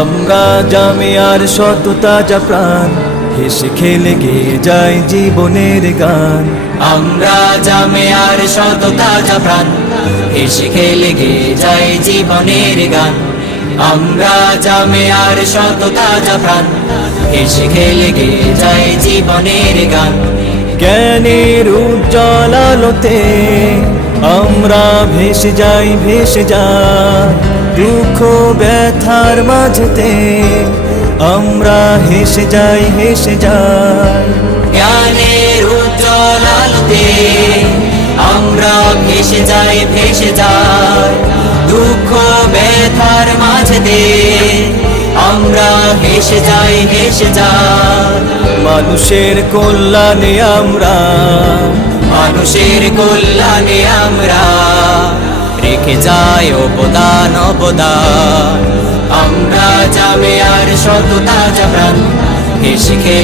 আমরা জামিয়ার শত তাজা প্রাণ, হেসে খেলে গেয়ে যায় জীবনের গান। আমরা জামিয়ার শত তাজা প্রাণ, হেসে খেলে গেয়ে যায় জীবনের গান। আমরা জামিয়ার শত তাজা প্রাণ, হেসে খেলে গেয়ে যায় জীবনের গান। জ্ঞানের উজ্জ্বল আলোতে আমরা ভেসে যাই, ভেসে যাই দুঃখ ব্যথার মাঝেতে আমরা হেসে যাই, হেসে যাই। জ্ঞানের উজ্জ্বল আলোতে আমরা ভেসে যাই, ভেসে যাই দুঃখ ব্যথার মাঝেতে আমরা হেসে যাই, হেসে যাই। মানুষের কল্যাণে আমরা, মানুষের কল্যাণে আমরা রেখে যাই অবদান, অবদান। আমরা জামিয়ার শত তাজা প্রাণ, হেসে খেলে